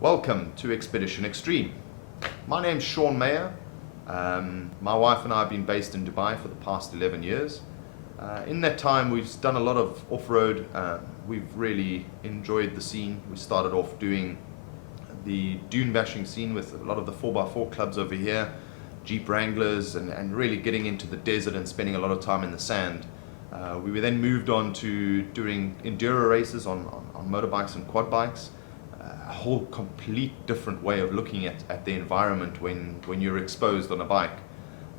Welcome to Expedition Extreme. My name's Sean Mayer. My wife and I have been based in Dubai for the past 11 years. In that time we've done a lot of off-road. We've really enjoyed the scene. We started off doing the dune bashing scene with a lot of the 4x4 clubs over here, Jeep Wranglers, and really getting into the desert and spending a lot of time in the sand. We then moved on to doing enduro races on motorbikes and quad bikes. A whole complete different way of looking at the environment when you're exposed on a bike.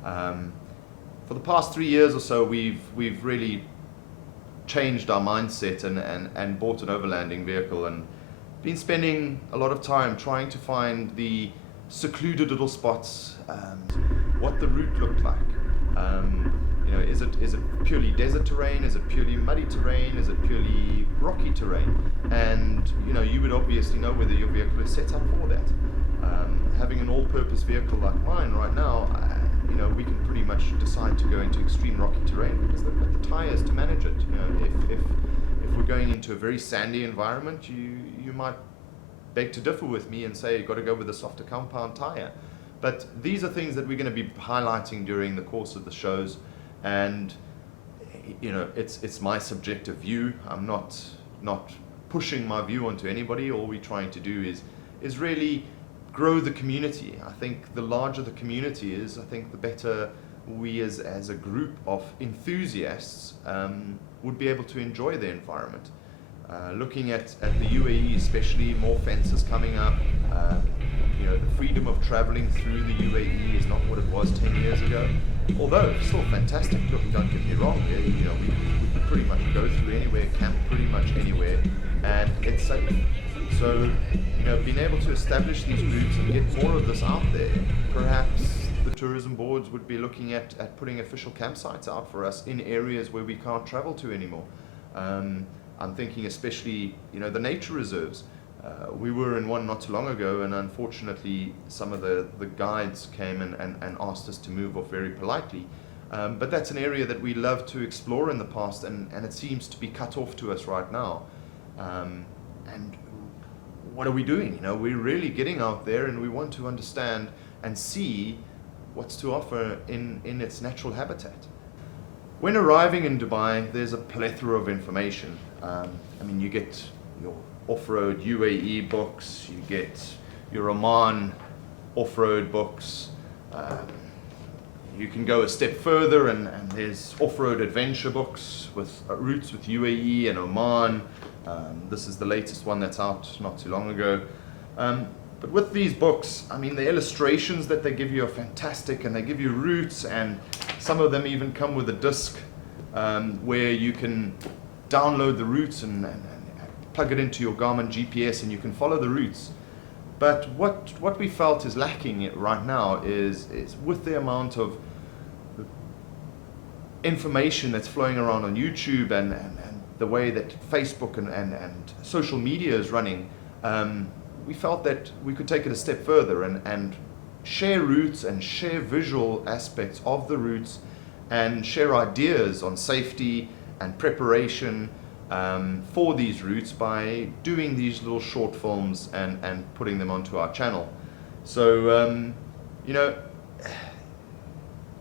For the past 3 years or so, we've really changed our mindset and bought an overlanding vehicle and been spending a lot of time trying to find the secluded little spots, what the route looked like. Is it purely desert terrain? Is it purely muddy terrain? Is it purely rocky terrain? And you would obviously know whether your vehicle is set up for that. Having an all-purpose vehicle like mine right now, we can pretty much decide to go into extreme rocky terrain because they've got the tires to manage it. If we're going into a very sandy environment, you might beg to differ with me and say you've got to go with a softer compound tire. But these are things that we're going to be highlighting during the course of the shows. And it's my subjective view. I'm not pushing my view onto anybody. All we're trying to do is really grow the community. I think the larger the community is, I think the better we as a group of enthusiasts would be able to enjoy the environment. Looking at the UAE especially, more fences coming up. The freedom of traveling through the UAE is not what it was 10 years ago. Although it's still fantastic. Look, don't get me wrong. We can pretty much go through anywhere, camp pretty much anywhere, and it's safe. So, being able to establish these routes and get more of this out there, perhaps the tourism boards would be looking at putting official campsites out for us in areas where we can't travel to anymore. I'm thinking especially, the nature reserves. We were in one not too long ago, and unfortunately some of the guides came and asked us to move off very politely. But that's an area that we loved to explore in the past, and it seems to be cut off to us right now. And what are we doing? We're really getting out there and we want to understand and see what's to offer in its natural habitat. When arriving in Dubai, there's a plethora of information. You get your off-road UAE books, you get your Oman off-road books. You can go a step further and there's off-road adventure books with routes with UAE and Oman. This is the latest one that's out not too long ago. But with these books, the illustrations that they give you are fantastic, and they give you routes, and some of them even come with a disc where you can download the routes and plug it into your Garmin GPS and you can follow the routes. But what we felt is lacking right now is with the amount of information that's flowing around on YouTube and the way that Facebook and social media is running, we felt that we could take it a step further and share routes and share visual aspects of the routes and share ideas on safety and preparation for these routes by doing these little short films and putting them onto our channel. So,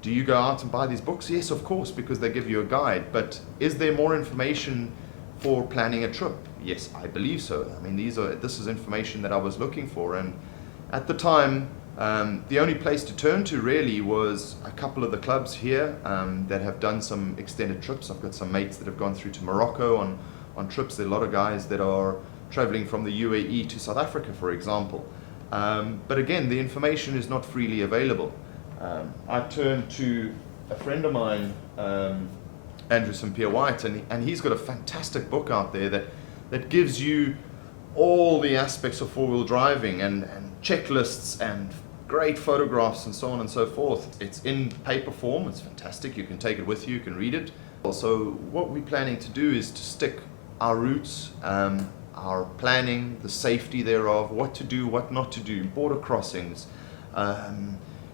do you go out and buy these books? Yes, of course, because they give you a guide. But is there more information for planning a trip? Yes, I believe so. This is information that I was looking for, and at the time, the only place to turn to really was a couple of the clubs here that have done some extended trips. I've got some mates that have gone through to Morocco on trips. There are a lot of guys that are traveling from the UAE to South Africa, for example. But again, the information is not freely available. I turned to a friend of mine, Andrew St. Pierre White, and he's got a fantastic book out there that gives you all the aspects of four-wheel driving and checklists and great photographs and so on and so forth. It's in paper form. It's fantastic. You can take it with you. You can read it. So what we're planning to do is to stick our routes, our planning, the safety thereof, what to do, what not to do, border crossings.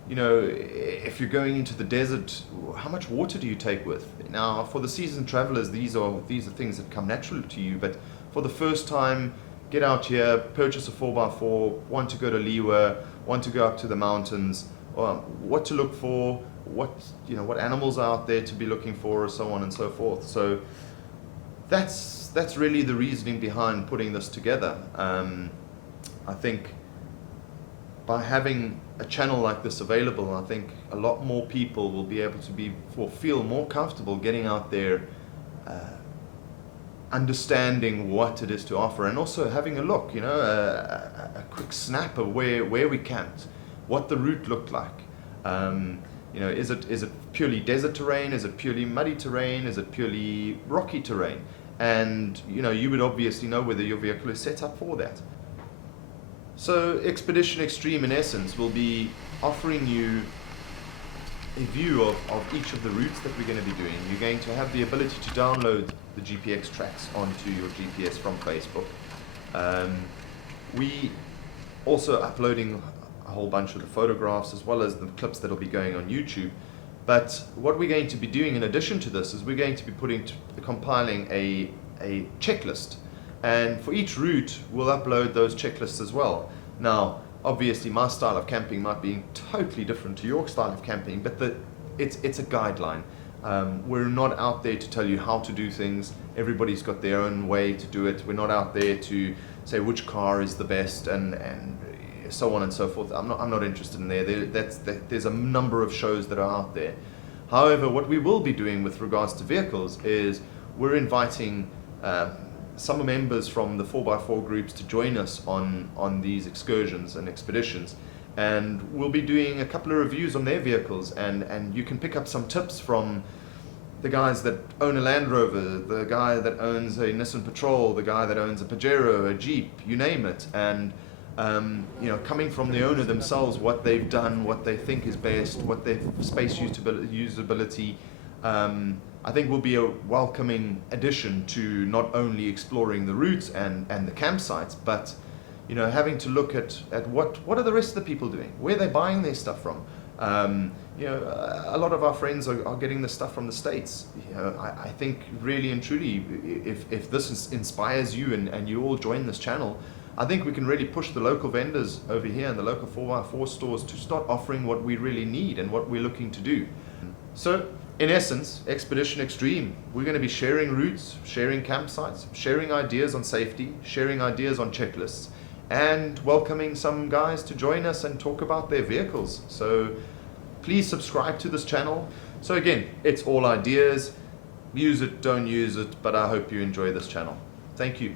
If you're going into the desert, how much water do you take with? Now, for the seasoned travelers, these are things that come naturally to you. But for the first time get out here, purchase a 4x4, want to go to Liwa, want to go up to the mountains, what to look for, what animals are out there to be looking for, so on and so forth. So that's really the reasoning behind putting this together. I think by having a channel like this available, I think a lot more people will be able to feel more comfortable getting out there, understanding what it is to offer, and also having a look, a quick snap of where we camped, what the route looked like. Is it purely desert terrain? Is it purely muddy terrain? Is it purely rocky terrain? And you would obviously know whether your vehicle is set up for that. So Expedition Extreme, in essence, will be offering you a view of each of the routes that we're going to be doing. You're going to have the ability to download the GPX tracks onto your GPS from Facebook. We also uploading a whole bunch of the photographs as well as the clips that will be going on YouTube. But what we're going to be doing in addition to this is we're going to be compiling a checklist. And for each route, we'll upload those checklists as well. Now, obviously, my style of camping might be totally different to your style of camping, but it's a guideline. We're not out there to tell you how to do things. Everybody's got their own way to do it. We're not out there to say which car is the best and so on and so forth. I'm not interested in there. There's a number of shows that are out there. However, what we will be doing with regards to vehicles is we're inviting some members from the 4x4 groups to join us on these excursions and expeditions, and we'll be doing a couple of reviews on their vehicles, and you can pick up some tips from the guys that own a Land Rover, the guy that owns a Nissan Patrol, the guy that owns a Pajero, a Jeep, you name it, and coming from the owner themselves, what they've done, what they think is best, what their space usability, I think will be a welcoming addition to not only exploring the routes and the campsites, but having to look at what are the rest of the people doing, where they're buying their stuff from. A lot of our friends are getting the stuff from the States. I think really and truly, if this inspires you and you all join this channel, I think we can really push the local vendors over here and the local 4x4 stores to start offering what we really need and what we're looking to do. So, in essence, Expedition Extreme, we're going to be sharing routes, sharing campsites, sharing ideas on safety, sharing ideas on checklists, and welcoming some guys to join us and talk about their vehicles. So please subscribe to this channel. So again, it's all ideas. Use it, don't use it, but I hope you enjoy this channel. Thank you.